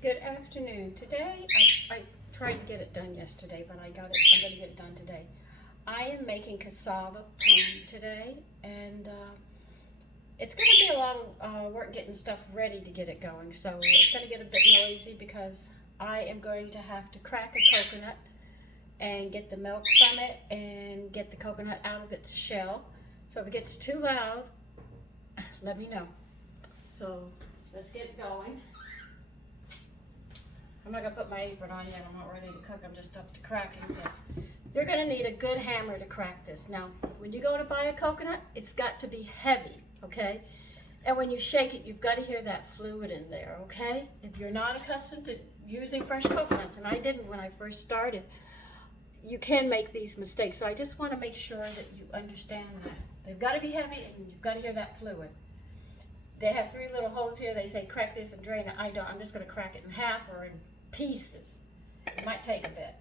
Good afternoon. Today, I tried to get it done yesterday, but I'm going to get it done today. I am making cassava pone today, and it's going to be a lot of work getting stuff ready to get it going. So it's going to get a bit noisy because I am going to have to crack a coconut and get the milk from it and get the coconut out of its shell. So if it gets too loud, let me know. So let's get going. I'm not going to put my apron on yet. I'm not ready to cook. I'm just up to cracking this. You're going to need a good hammer to crack this. Now, when you go to buy a coconut, it's got to be heavy, okay? And when you shake it, you've got to hear that fluid in there, okay? If you're not accustomed to using fresh coconuts, and I didn't when I first started, you can make these mistakes. So I just want to make sure that you understand that. They've got to be heavy, and you've got to hear that fluid. They have 3 little holes here. They say crack this and drain it. I don't. I'm just going to crack it in half or in pieces. It might take a bit.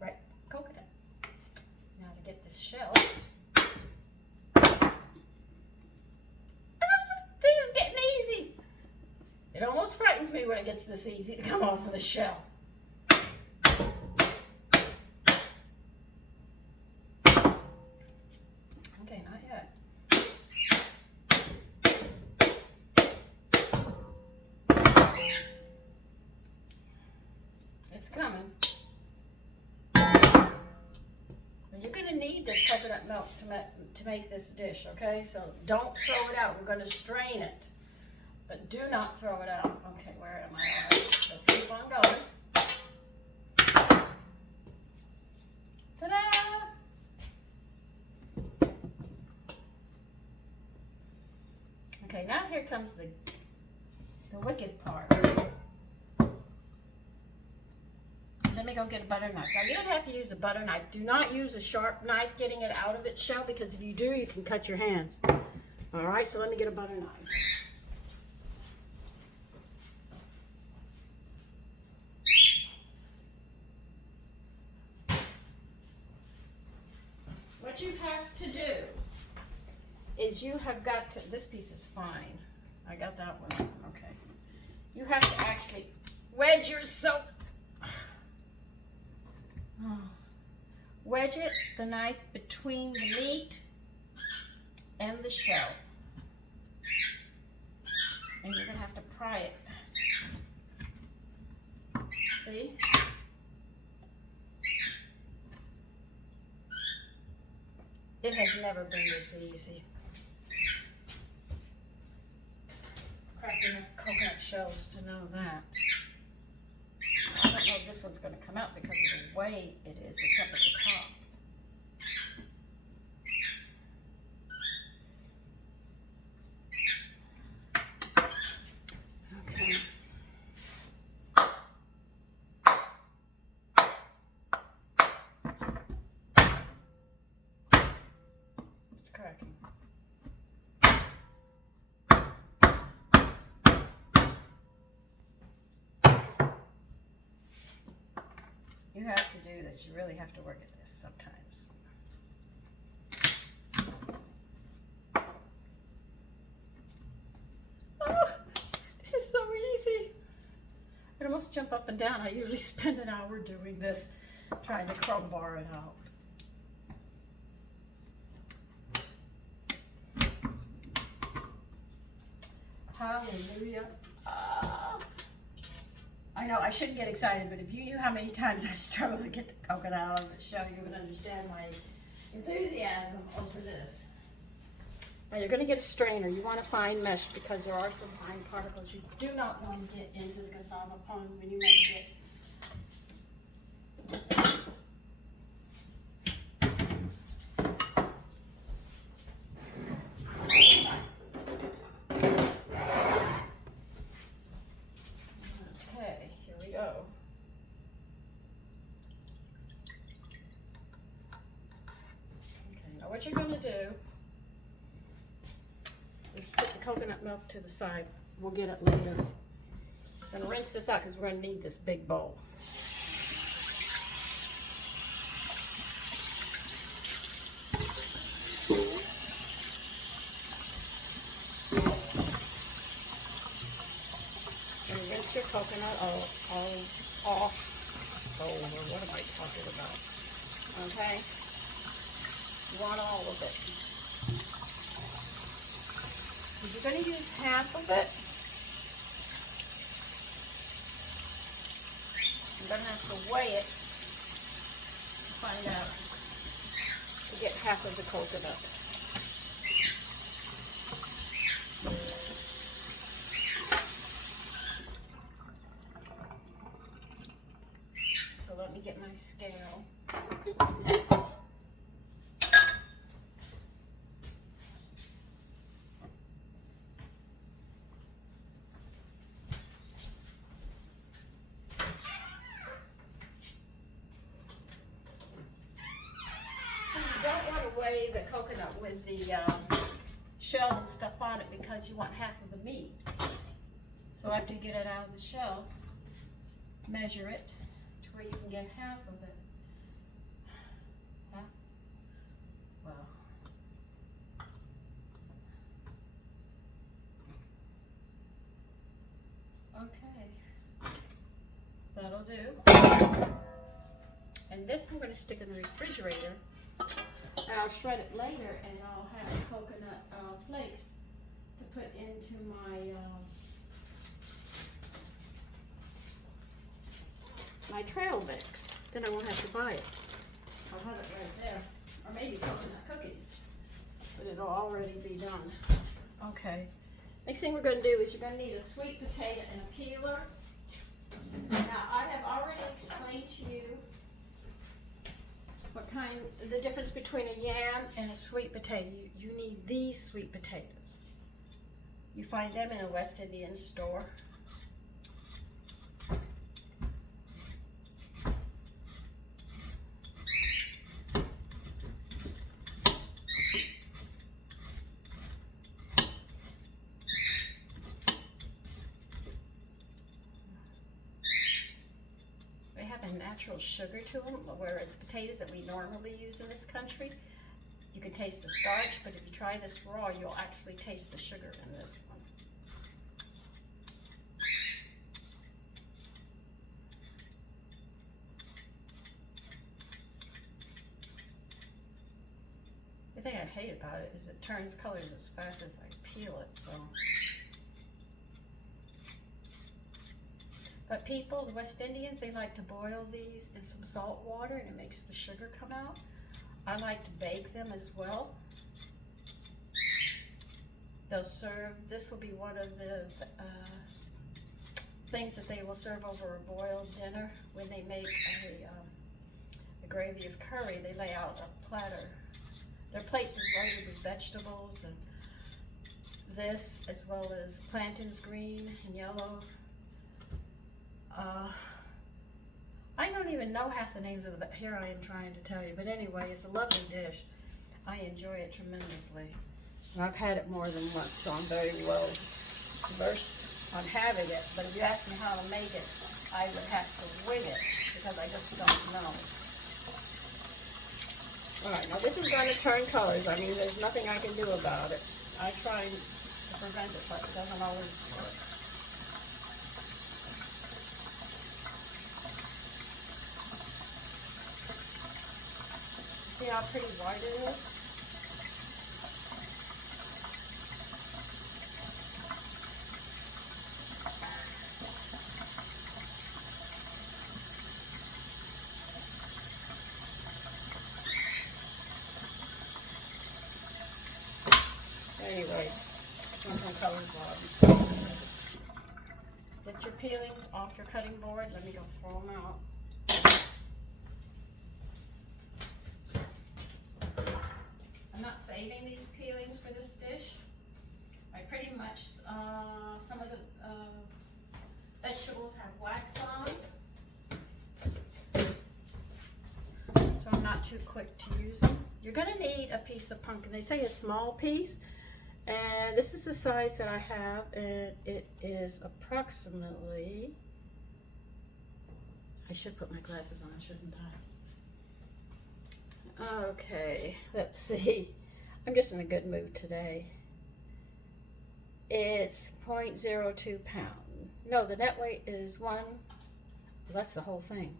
Right, coconut. Now to get this shell. This is getting easy. It almost frightens me when it gets this easy to come off of the shell. Okay, not yet. It's coming. You're going to need this coconut milk to make this dish, okay? So don't throw it out. We're going to strain it. But do not throw it out. Okay, where am I? All right, let's keep on going. Ta-da! Okay, now here comes the wicked part. Let me go get a butter knife. Now, you don't have to use a butter knife. Do not use a sharp knife getting it out of its shell, because if you do, you can cut your hands. All right, so let me get a butter knife. What you have to do is you have got to, this piece is fine. I got that one, okay. You have to actually wedge yourself. Wedge it, the knife, between the meat and the shell. And you're going to have to pry it. See? It has never been this easy. Cracked enough coconut shells to know that. I don't know if this one's going to come out because of the way it is. It's up at the top. Okay. It's cracking. You have to do this. You really have to work at this sometimes. Oh, this is so easy. I almost jump up and down. I usually spend an hour doing this, trying to crowbar it out. Hallelujah. I know I shouldn't get excited, but if you knew how many times I struggle to get the coconut out of the shell, you would understand my enthusiasm over this. Now you're going to get a strainer. You want a fine mesh because there are some fine particles you do not want to get into the cassava pone when you make it. Go. Okay, now what you're going to do is put the coconut milk to the side. We'll get it later. I'm going to rinse this out because we're going to need this big bowl. coconut all off. Oh, what am I talking about? Okay? You want all of it. If you're going to use half of it, you're going to have to weigh it to find out, to get half of the coconut. So let me get my scale. Weigh the coconut with the shell and stuff on it because you want half of the meat. So after you get it out of the shell, measure it to where you can get half of it. Half? Well. Okay. That'll do. And this I'm going to stick in the refrigerator. And I'll shred it later, and I'll have coconut flakes to put into my trail mix. Then I won't have to buy it. I'll have it right there. Or maybe coconut cookies. But it'll already be done. Okay. Next thing we're going to do is you're going to need a sweet potato and a peeler. Now, I have already explained to you the difference between a yam and a sweet potato. You need these sweet potatoes. You find them in a West Indian store. Natural sugar to them, whereas potatoes that we normally use in this country, you can taste the starch, but if you try this raw, you'll actually taste the sugar in this one. The thing I hate about it is it turns colors as fast as I peel it, so. But people, the West Indians, they like to boil these in some salt water and it makes the sugar come out. I like to bake them as well. They'll serve, this will be one of the things that they will serve over a boiled dinner. When they make a gravy of curry, they lay out a platter. Their plate is loaded with vegetables and this, as well as plantains, green and yellow. I don't even know half the names of it. Here I am trying to tell you. But anyway, it's a lovely dish. I enjoy it tremendously. And I've had it more than once, so I'm very well versed on having it. But if you ask me how to make it, I would have to wing it because I just don't know. Alright, now this is going to turn colors. I mean, there's nothing I can do about it. I try to prevent it, but it doesn't always work. See how pretty white it is? Anyway, some colors on. Get your peelings off your cutting board. Let me go throw them out. I'm not saving these peelings for this dish. I pretty much, some of the vegetables have wax on, so I'm not too quick to use them. You're going to need a piece of pumpkin. They say a small piece, and this is the size that I have, and it is approximately, I should put my glasses on, shouldn't I? Okay, let's see. I'm just in a good mood today. It's 0.02 pounds. no, the net weight is well, that's the whole thing.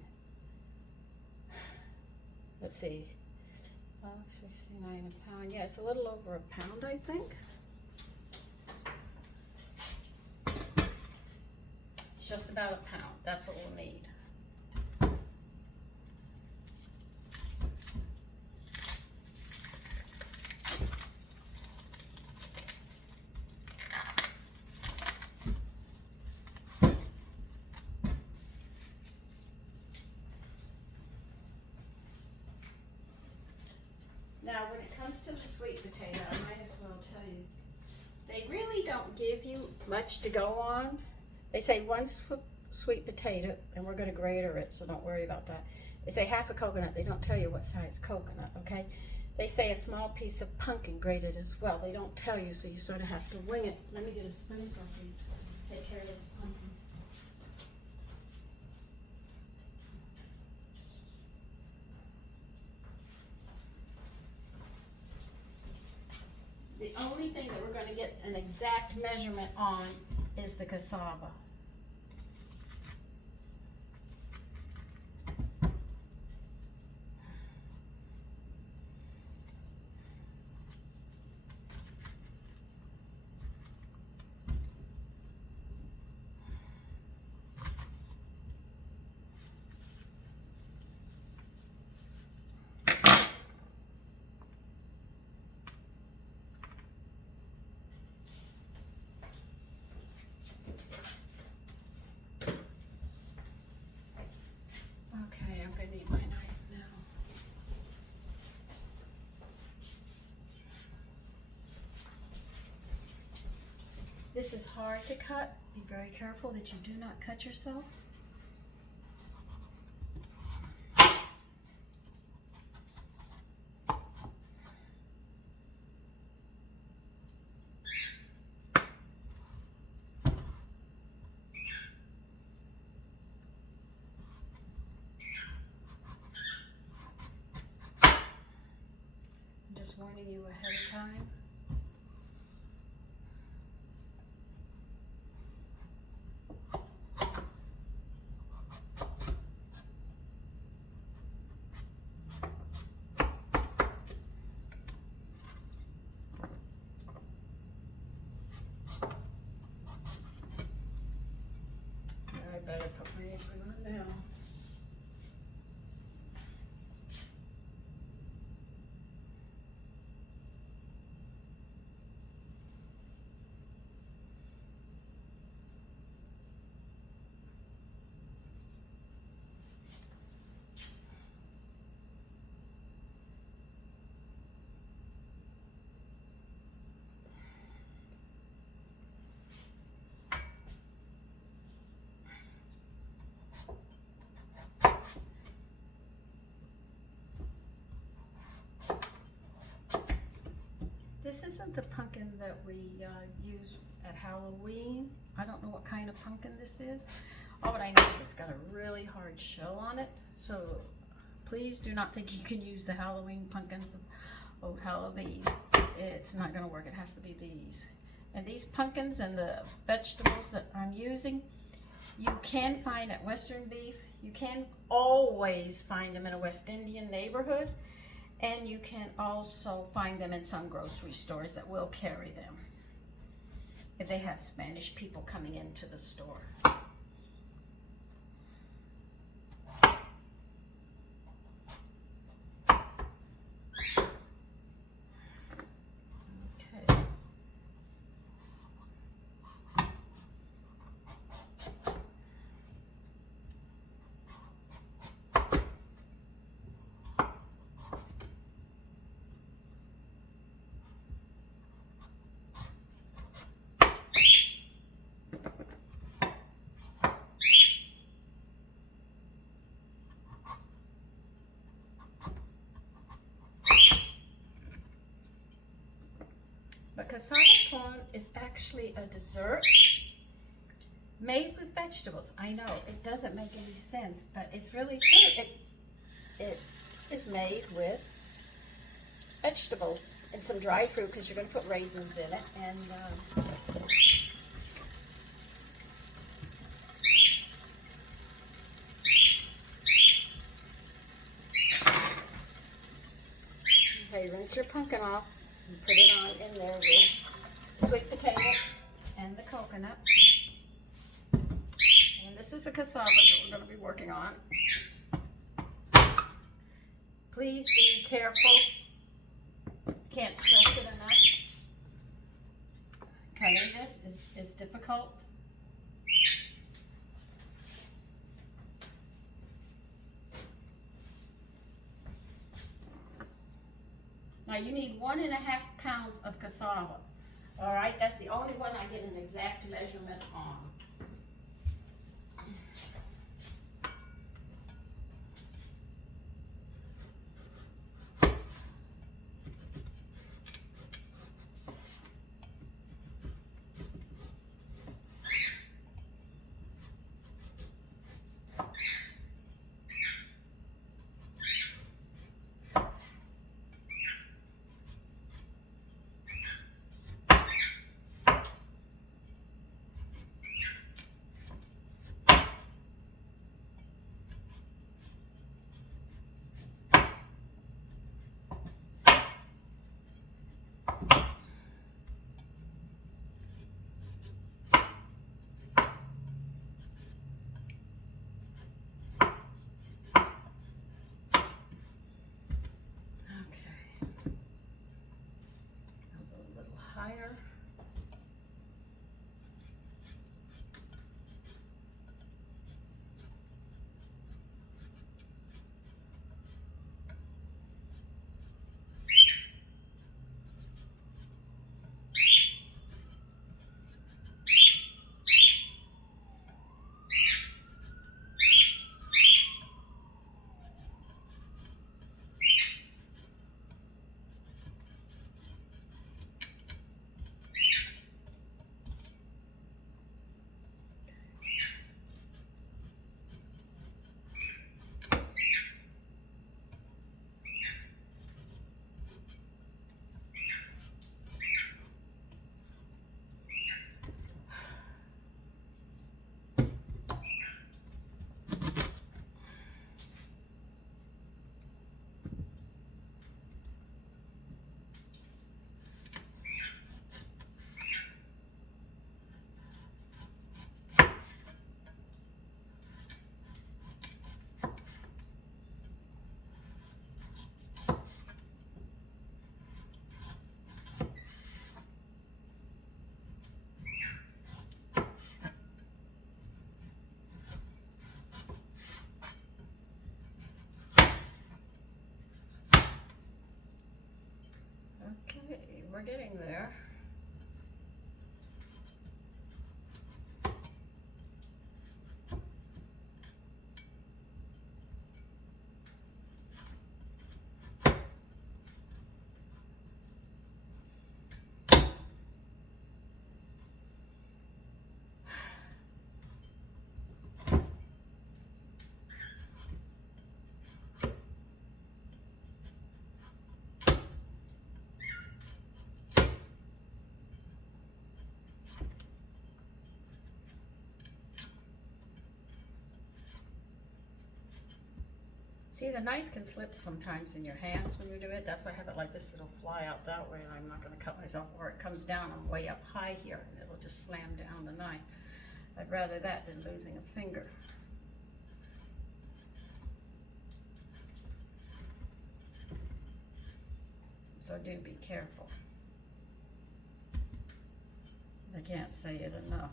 Let's see, 69 a pound. Yeah, it's a little over a pound, I think. It's just about a pound. That's what we'll need. Now, when it comes to the sweet potato, I might as well tell you, they really don't give you much to go on. They say one sweet potato, and we're going to grater it, so don't worry about that. They say half a coconut. They don't tell you what size coconut, okay? They say a small piece of pumpkin grated as well. They don't tell you, so you sort of have to wing it. Let me get a spoon so I can take care of this pumpkin. The only thing that we're going to get an exact measurement on is the cassava. Okay, I'm going to need my knife now. This is hard to cut. Be very careful that you do not cut yourself. Warning you ahead of time. I better put my apron on now. This isn't the pumpkin that we use at Halloween. I don't know what kind of pumpkin this is. All I know is it's got a really hard shell on it. So please do not think you can use the Halloween pumpkins of Old Halloween. It's not going to work. It has to be these. And these pumpkins and the vegetables that I'm using, you can find at Western Beef. You can always find them in a West Indian neighborhood. And you can also find them in some grocery stores that will carry them if they have Spanish people coming into the store. But cassava pone is actually a dessert made with vegetables. I know, it doesn't make any sense, but it's really true. It is made with vegetables and some dried fruit because you're going to put raisins in it. And rinse your pumpkin off and put it on in there with the sweet potato and the coconut. And this is the cassava that we're going to be working on. Please be careful. Can't stress it enough. Cutting this is difficult. Now you need 1.5 pounds of cassava. All right, that's the only one I get an exact measurement on. Higher. Okay, we're getting there. See, the knife can slip sometimes in your hands when you do it. That's why I have it like this. It'll fly out that way, and I'm not going to cut myself, or it comes down. I'm way up high here, and it'll just slam down the knife. I'd rather that than losing a finger. So do be careful. I can't say it enough.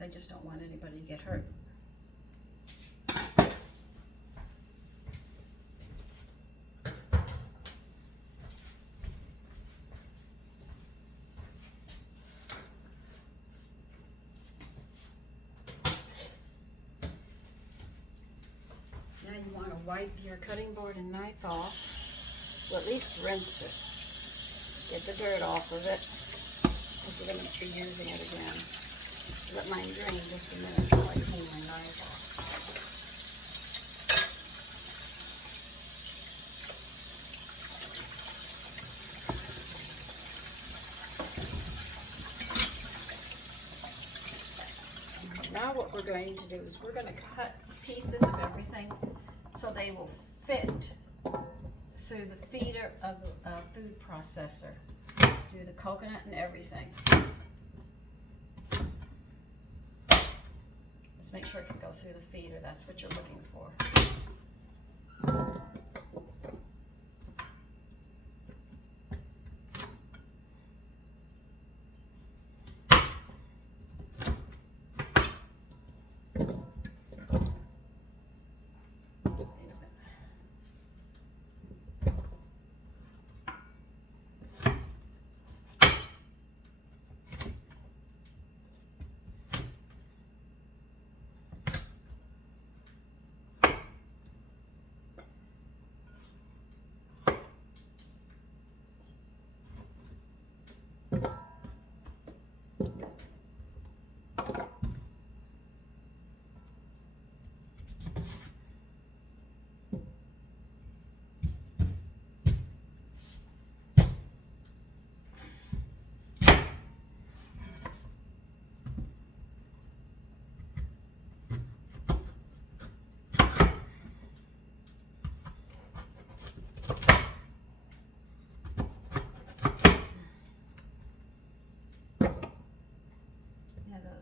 I just don't want anybody to get hurt. You want to wipe your cutting board and knife off. Well, at least rinse it. Get the dirt off of it if you're going to be using it again. Let mine drain just a minute while I clean my knife off. Now what we're going to do is we're going to cut pieces of everything so they will fit through the feeder of the food processor. Do the coconut and everything. Just make sure it can go through the feeder. That's what you're looking for.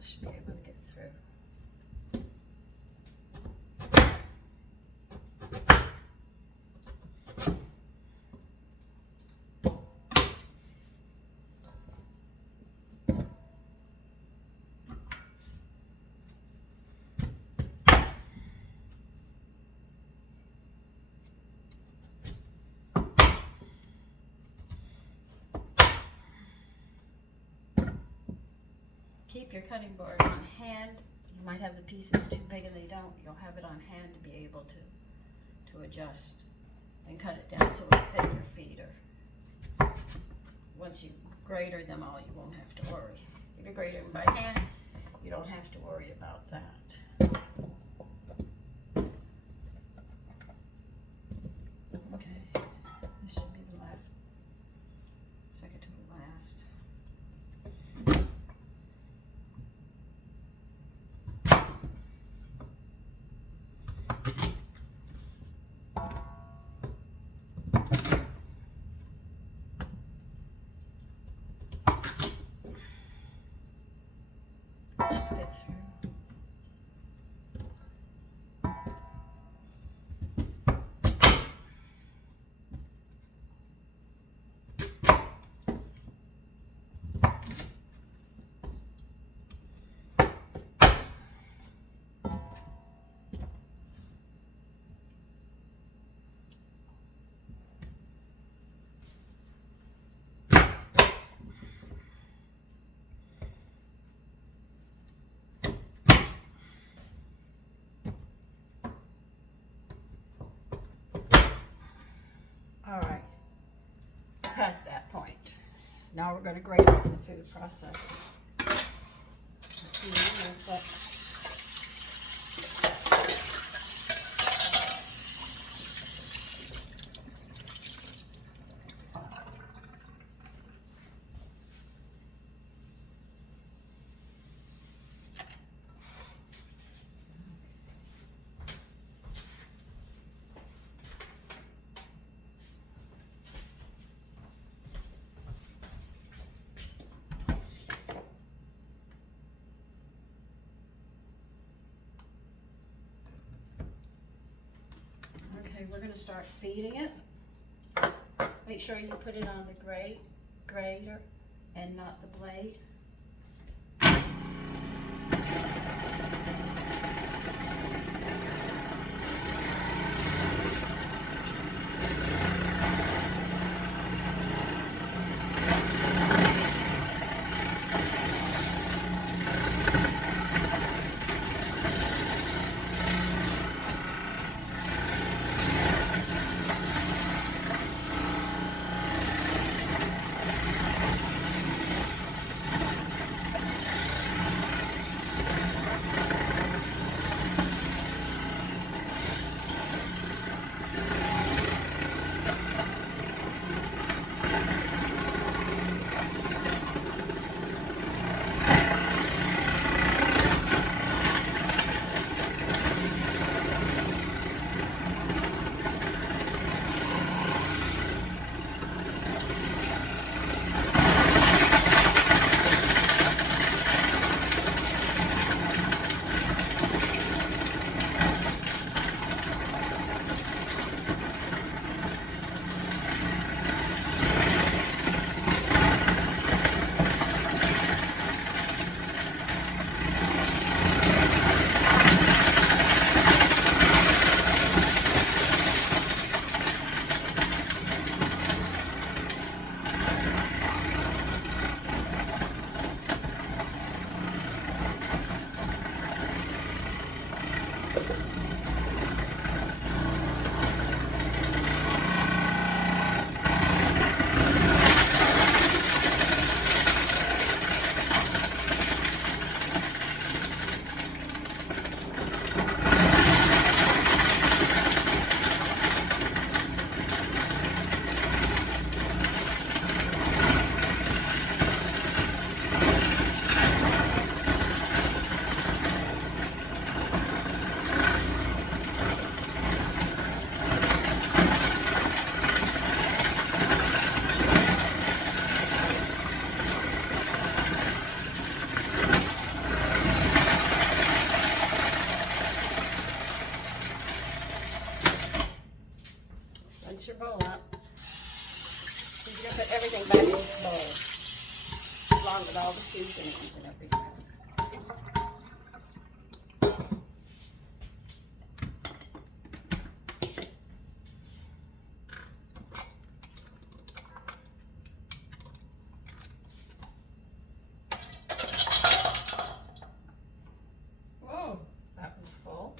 Should be able to get through. Keep your cutting board on hand. You might have the pieces too big and they don't. You'll have it on hand to be able to adjust and cut it down so it'll fit your feeder. Once you grater them all, you won't have to worry. If you grate them by hand, you don't have to worry about that. Okay, this should be the last, second to the last. Fit through. All right, past that point. Now we're going to grate it in the food processor. Let's see, okay, we're going to start feeding it. Make sure you put it on the grater and not the blade. fabulous bowl, along with all the seasonings and everything. Whoa, that was full.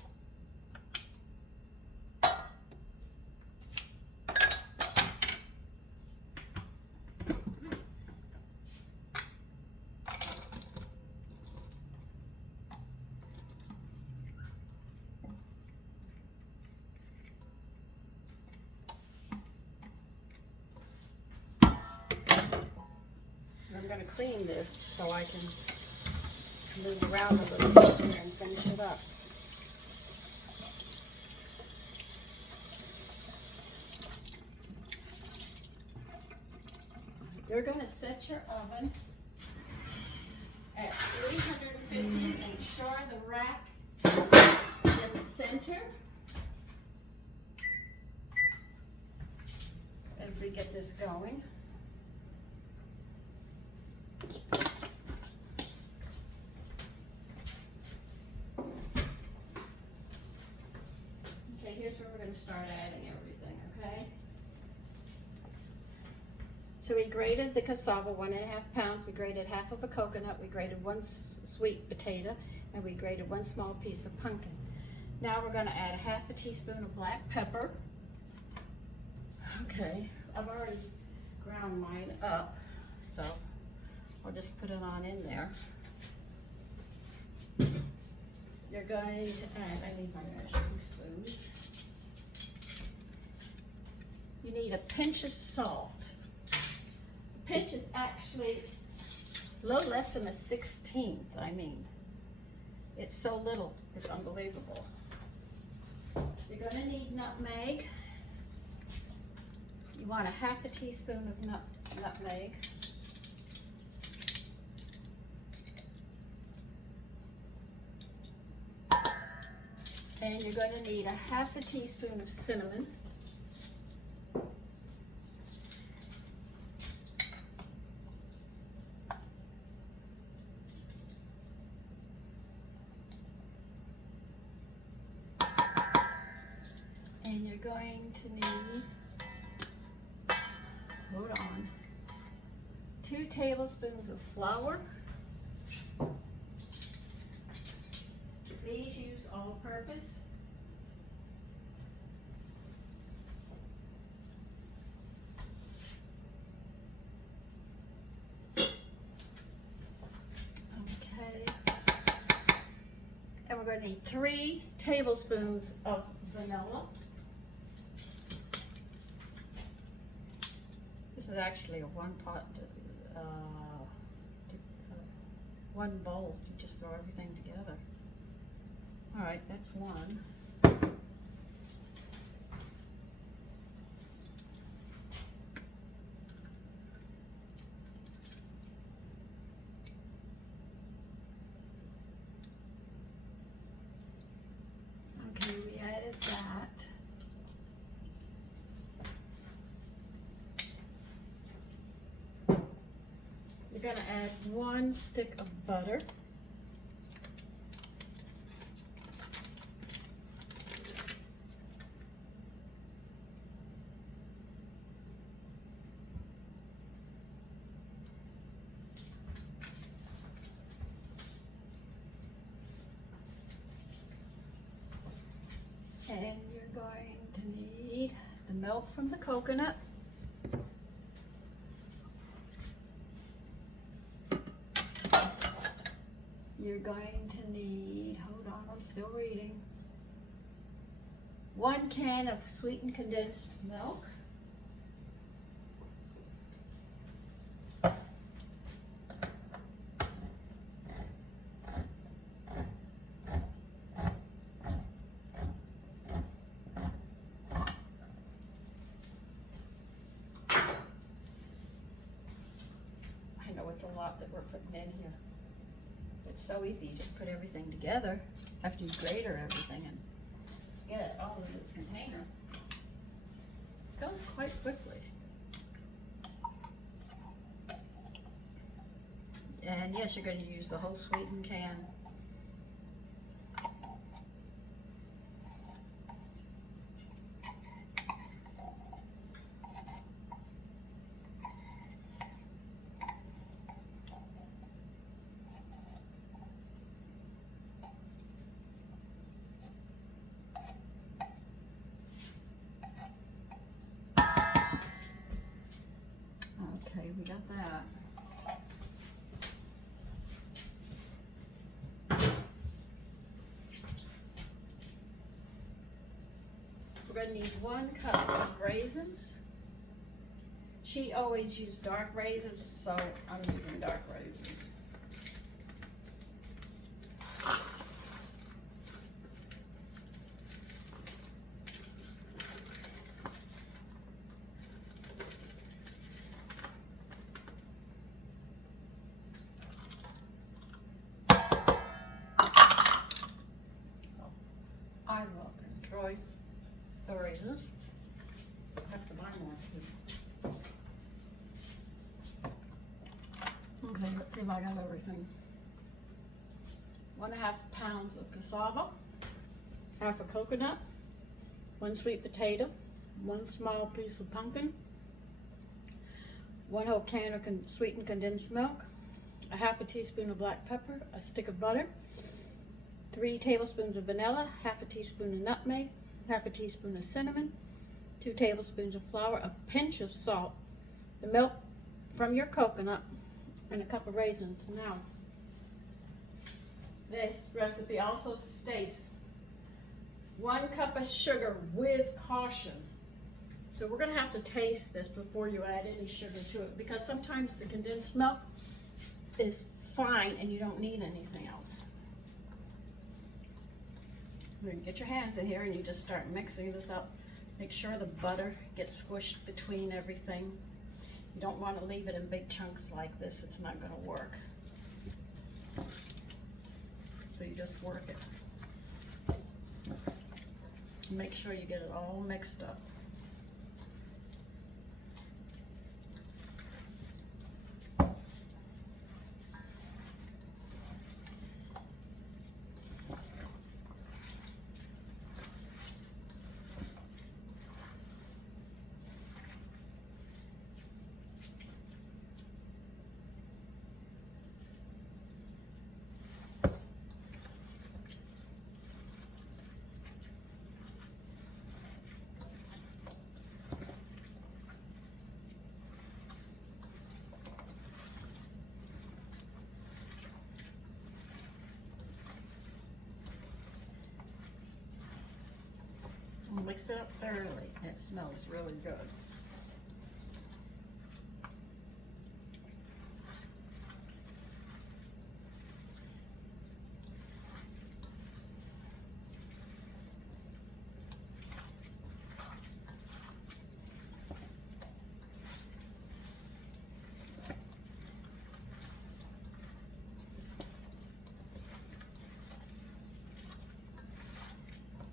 I'm going to clean this so I can move around a little bit and finish it up. You're going to set your oven at 350 and make sure the rack is in the center as we get this going. Okay, here's where we're going to start adding everything, okay? So we grated the cassava, 1.5 pounds. We grated half of a coconut. We grated one sweet potato, and we grated 1 small piece of pumpkin. Now we're going to add 1/2 teaspoon of black pepper. Okay, I've already ground mine up, so I'll just put it on in there. You're going to add, I need my measuring spoons. You need a pinch of salt. A pinch is actually a little less than a 1/16. I mean, it's so little, it's unbelievable. You're going to need nutmeg. You want 1/2 teaspoon of nutmeg. And you're going to need 1/2 teaspoon of cinnamon. And you're going to need, hold on, 2 tablespoons of flour. These use all-purpose. Okay. And we're going to need 3 tablespoons of vanilla. This is actually a 1 pot, 1 bowl. You just throw everything together. All right, that's 1. Okay, we added that. You're going to add 1 stick of butter. And you're going to need the milk from the coconut. You're going to need, hold on, I'm still reading, 1 can of sweetened condensed milk. I know it's a lot that we're putting in here. It's so easy, you just put everything together after you grater everything and get it all in this container. It goes quite quickly. And yes, you're going to use the whole sweetened can. Okay, we got that. We're going to need 1 cup of raisins. She always used dark raisins, so I'm using dark raisins. I will enjoy the raisins. I have to buy more too. Okay, let's see if I got everything. 1.5 pounds of cassava, half a coconut, 1 sweet potato, 1 small piece of pumpkin, 1 whole can of sweetened condensed milk, a half a teaspoon of black pepper, a stick of butter, 3 tablespoons of vanilla, half a teaspoon of nutmeg, half a teaspoon of cinnamon, 2 tablespoons of flour, a pinch of salt, the milk from your coconut, and a cup of raisins. Now, this recipe also states 1 cup of sugar with caution. So we're gonna have to taste this before you add any sugar to it, because sometimes the condensed milk is fine and you don't need anything else. Then get your hands in here and you just start mixing this up. Make sure the butter gets squished between everything. You don't want to leave it in big chunks like this. It's not going to work. So you just work it. Make sure you get it all mixed up. Mix it up thoroughly. It smells really good.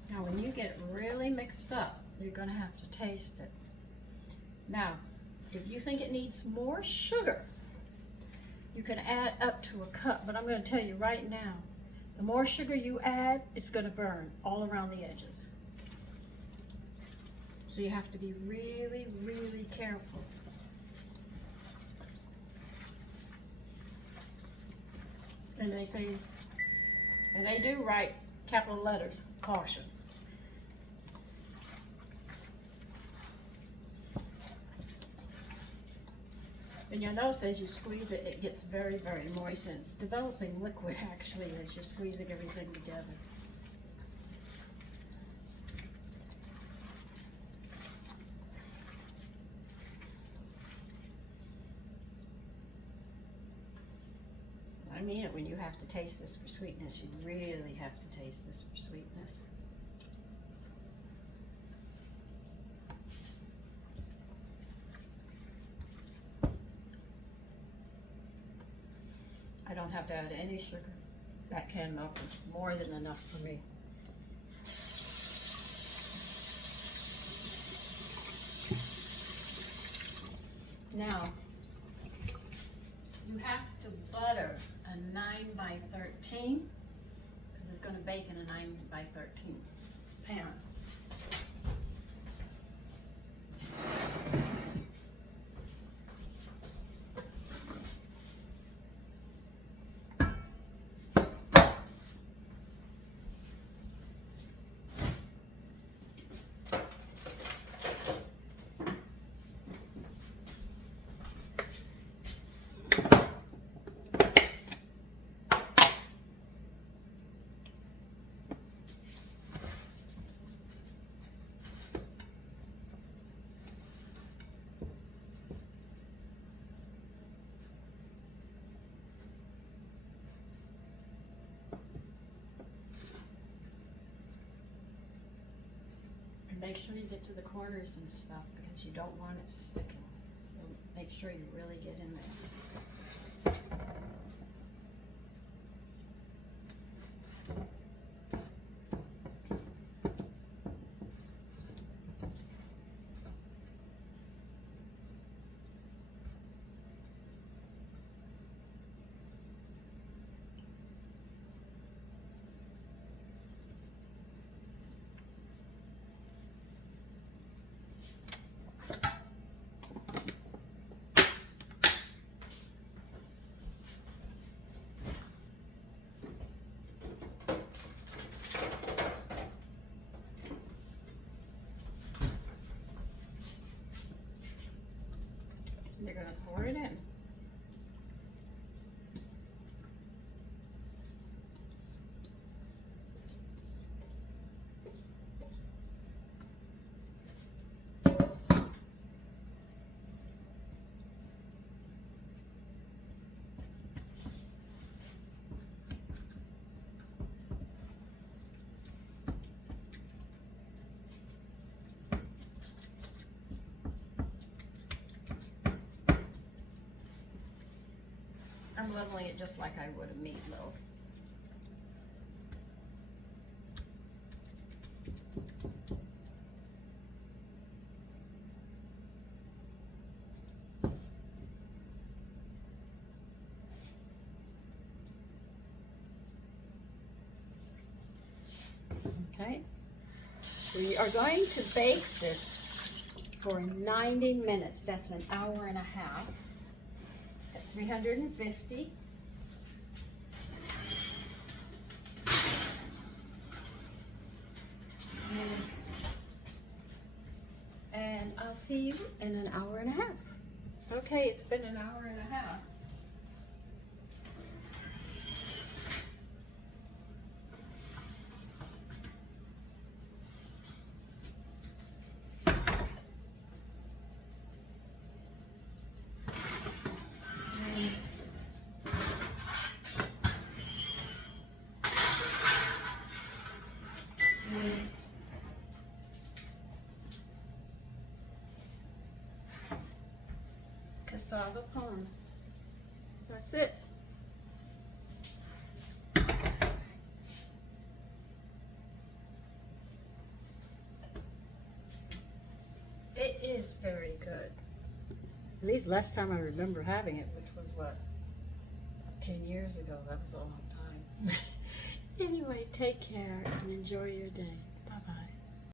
Now, when you get it really mixed up, you're going to have to taste it. Now, if you think it needs more sugar, you can add up to a cup, but I'm going to tell you right now, the more sugar you add, it's going to burn all around the edges. So you have to be really, really careful. And they say, and they do write capital letters, caution. And you'll notice as you squeeze it, it gets very, very moist, and it's developing liquid actually as you're squeezing everything together. I mean it when you have to taste this for sweetness. You really have to taste this for sweetness. I don't have to add any sugar. That canned milk is more than enough for me. Now, you have to butter a 9 by 13 because it's going to bake in a 9 by 13 pan. Make sure you get to the corners and stuff because you don't want it sticking. So make sure you really get in there. You're going to pour it in. I'm leveling it just like I would a meatloaf. Okay, we are going to bake this for 90 minutes. That's an hour and a half. 350. And I'll see you in an hour and a half. Okay, it's been an hour and a half. Cassava Pone. That's it. It is very good. At least last time I remember having it, which was what, 10 years ago. That was a long time. Anyway, take care and enjoy your day.